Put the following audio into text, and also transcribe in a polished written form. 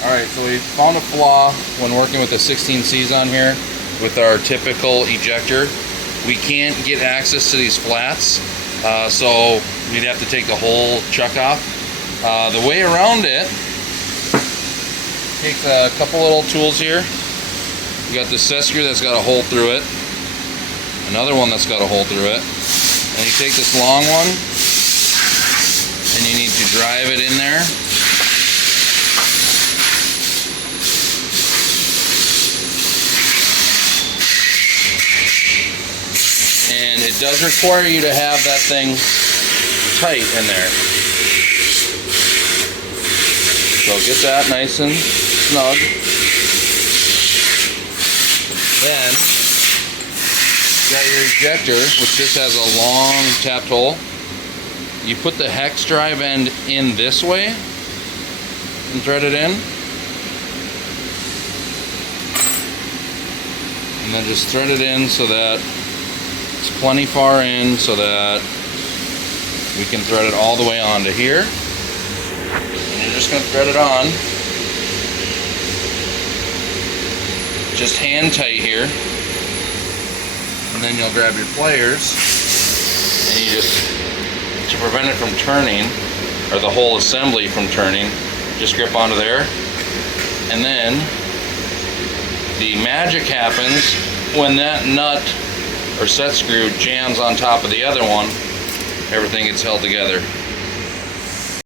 Alright, so we found a flaw when working with the 16Cs on here with our typical ejector. We can't get access to these flats, so we'd have to take the whole chuck off. The way around it, take a couple little tools here. You got this set screw that's got a hole through it, another one that's got a hole through it, and you take this long one and you need to drive it in there. And it does require you to have that thing tight in there. So get that nice and snug. Then, you got your ejector, which just has a long tapped hole. You put the hex drive end in this way and thread it in. And then just thread it in so that it's plenty far in so that we can thread it all the way onto here. And you're just going to thread it on. Just hand tight here. And then you'll grab your pliers and you just, to prevent it from turning, or the whole assembly from turning, just grip onto there. And then the magic happens when that nut or set screw jams on top of the other one. Everything gets held together.